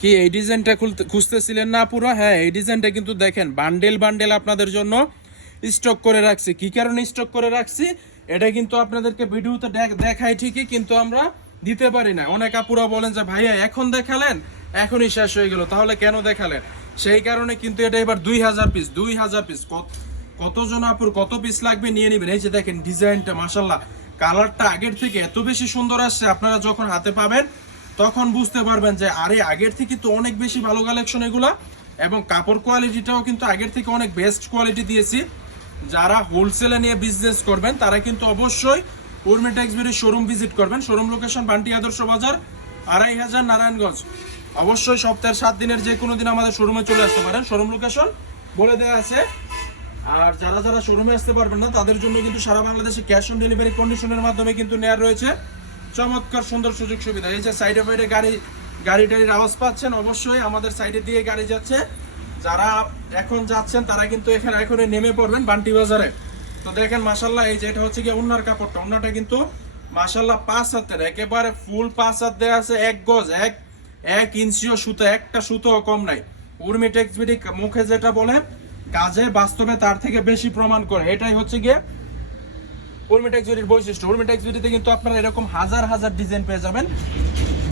কি এই ডিজাইনটা খুঁজতেছিলেন না পুরো? হ্যাঁ, এই ডিজাইনটা কিন্তু দেখেন বান্ডেল বান্ডেল আপনাদের জন্য স্টক করে রাখছি। কি কারণে স্টক করে রাখছি এটা কিন্তু আপনাদেরকে ভিডিওতে দেখাই ঠিকই, কিন্তু আমরা দিতে পারি না। অনেক আপুরা বলেন যে ভাইয়া এখন দেখালেন এখনই শেষ হয়ে গেল, তাহলে কেন দেখালেন? সেই কারণে কিন্তু এটা এবার 2000 পিস কতজন আপুর কত পিস লাগবে নিয়ে নেবেন। এই যে দেখেন ডিজাইনটা, মাশাল্লাহ কালারটা আগের থেকে এত বেশি সুন্দর আসছে। আপনারা যখন হাতে পাবেন তখন বুঝতে পারবেন যে আরে আগের থেকে তো অনেক বেশি ভালো কালেকশন এগুলা, এবং কাপড় কোয়ালিটিটাও কিন্তু আগের থেকে অনেক বেস্ট কোয়ালিটি দিয়েছি। যারা হোলসেলে নিয়ে বিজনেস করবেন তারা কিন্তু অবশ্যই উর্মি টেক্সটাইল শোরুম ভিজিট করবেন। শোরুম লোকেশন বান্টি আদর্শ বাজার 2500 নারায়ণগঞ্জ। অবশ্যই সপ্তাহের 7 দিনের যে কোনো দিন আমাদের শোরুমে চলে আসতে পারেন, শোরুম লোকেশন বলে দেওয়া আছে। আর যারা যারা শোরুমে আসতে পারবেন না তাদের জন্য কিন্তু সারা বাংলাদেশে ক্যাশ অন ডেলিভারি কন্ডিশনের মাধ্যমে কিন্তু নেওয়ার রয়েছে চমৎকার সুন্দর সুযোগ সুবিধা। এই যে সাইডে ফাইডে গাড়ির আওয়াজ পাচ্ছেন, অবশ্যই আমাদের সাইডে দিয়ে গাড়ি যাচ্ছে। যারা এখন যাচ্ছেন তারা কিন্তু এখানে এখনই নেমে পড়বেন বান্টি বাজারে। তো দেখেন মাশাল্লাহ, এই যে এটা হচ্ছে কি উন্নার কাপড়টা, উন্নাটা কিন্তু মাশাল্লাহ 5 হাতের একেবারে ফুল 5 হাত দেওয়া আছে, 1 গজ 1 ইঞ্চিও সুতো, একটা সুতো কম নাই। উর্মি টেক্সটাইল মুখে যেটা বলে কাজে বাস্তবে তার থেকে বেশি প্রমাণ করে, এটাই হচ্ছে গিয়ে উর্মি টেক্সটাইলের বৈশিষ্ট্য। উর্মি টেক্সটাইলে কিন্তু আপনারা এরকম হাজার হাজার ডিজাইন পেয়ে যাবেন,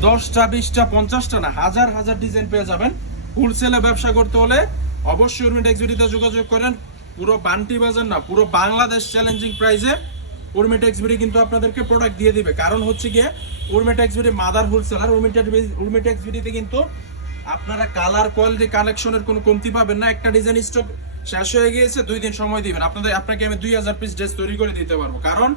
10টা 20টা 50টা না, হাজার হাজার ডিজাইন পেয়ে যাবেন। হোলসেলে ব্যবসা করতে হলে অবশ্যই উর্মি টেক্সটাইলে যোগাযোগ করেন। পুরো বান্টি বাজার না, পুরো বাংলাদেশ চ্যালেঞ্জিং প্রাইসে উর্মি টেক্সটাইল কিন্তু আপনাদেরকে প্রোডাক্ট দিয়ে দিবে। কারণ হচ্ছে গিয়ে Urmi textile mother wholesaler. Urmi টেক্সটাইলে কিন্তু আপনারা কালার কোয়ালিটি কালেকশনের কোনো কমতি পাবেন না। একটা ডিজাইন স্টক শেষ হয়ে গিয়েছে, 2 দিন সময় দিবেন, আপনাকে আমি 2000 পিস ড্রেস তৈরি করে দিতে পারবো। কারণ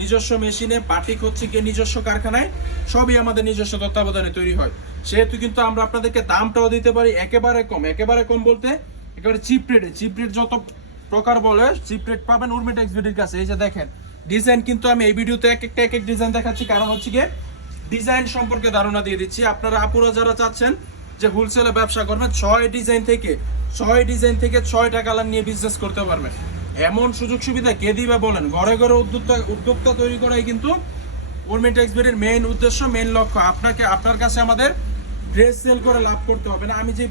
নিজস্ব মেশিনে, বাটিক হচ্ছে গিয়ে নিজস্ব কারখানায়, সবই আমাদের নিজস্ব তত্ত্বাবধানে তৈরি হয়। সেহেতু কিন্তু আমরা আপনাদেরকে দামটাও দিতে পারি একেবারে কম বলতে একেবারে চিপ রেট যত প্রকার বলে চিপ রেট পাবেন উর্মি টেক্সটাইলের কাছে। এই যে দেখেন ডিজাইন, কিন্তু আমি এই ভিডিওতে এক এক ডিজাইন দেখাচ্ছি, কারণ হচ্ছে গিয়ে ডিজাইন সম্পর্কে ধারণা দিয়ে দিচ্ছি। আপনারা আপুরা যারা চাচ্ছেন যে হোলসেলে ব্যবসা করবেন, 6 ডিজাইন থেকে 6টা কালার নিয়ে বিজনেস করতে পারবেন। এমন সুযোগ সুবিধা কে দিবে বলেন? ঘরে ঘরে উদ্যোক্তা তৈরি করাই কিন্তু উর্মি টেক্সটাইলের মেইন উদ্দেশ্য, মেইন লক্ষ্য। আপনার কাছে আমাদের ড্রেস সেল করে লাভ করতে হবে না। আমি যে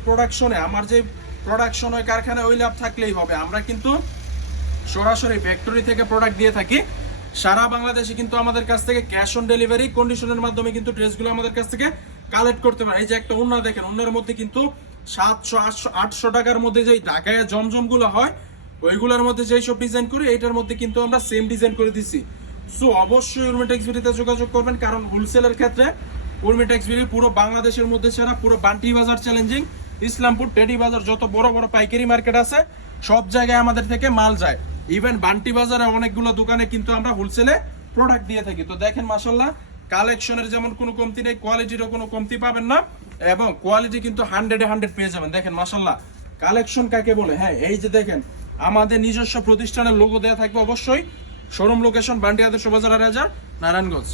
আমার যে প্রোডাকশন ওই কারখানায় ওই লাভ থাকলেই হবে। আমরা কিন্তু সরাসরি ফ্যাক্টরি থেকে প্রোডাক্ট দিয়ে থাকি সারা বাংলাদেশে। কিন্তু আমাদের কাছ থেকে ক্যাশ অন ডেলিভারি কন্ডিশনের মাধ্যমে কিন্তু ড্রেসগুলো আমাদের কাছ থেকে কালেক্ট করতে পারে। এই যে একটা ওন্না দেখেন, ওন্নার মধ্যে কিন্তু 700 800 800 টাকার মধ্যে যে ঢাকায় জমজমগুলো হয় ওইগুলোর মধ্যে যেই সব ডিজাইন করি, এইটার মধ্যে কিন্তু আমরা সেম ডিজাইন করে দিচ্ছি। সো অবশ্যই উর্মি টেক্সটাইলে যোগাযোগ করবেন, কারণ হোলসেলের ক্ষেত্রে উর্মি টেক্সটাইল পুরো বাংলাদেশের মধ্যে সেরা। পুরো বান্টি বাজার চ্যালেঞ্জিং, ইসলামপুর টেডি বাজার, যত বড় বড় পাইকারি মার্কেট আছে সব জায়গায় আমাদের থেকে মাল যায়। ইভেন বান্টি বাজারে অনেকগুলো দোকানে কিন্তু আমরা হোলসেলে প্রোডাক্ট দিয়ে থাকি। তো দেখেন মাশাল্লাহ, কালেকশনের যেমন কোনো কমতি নেই, কোয়ালিটিরও কোনো কমতি পাবেন না, এবং কোয়ালিটি কিন্তু 100 পেয়ে যাবেন। দেখেন মাশাল্লাহ কালেকশন কাকে বলে। হ্যাঁ, এই যে দেখেন আমাদের নিজস্ব প্রতিষ্ঠানের লোগো দেওয়া থাকবে অবশ্যই। শোরুম লোকেশন বান্টি আদর্শ বাজার 2000 নারায়ণগঞ্জ।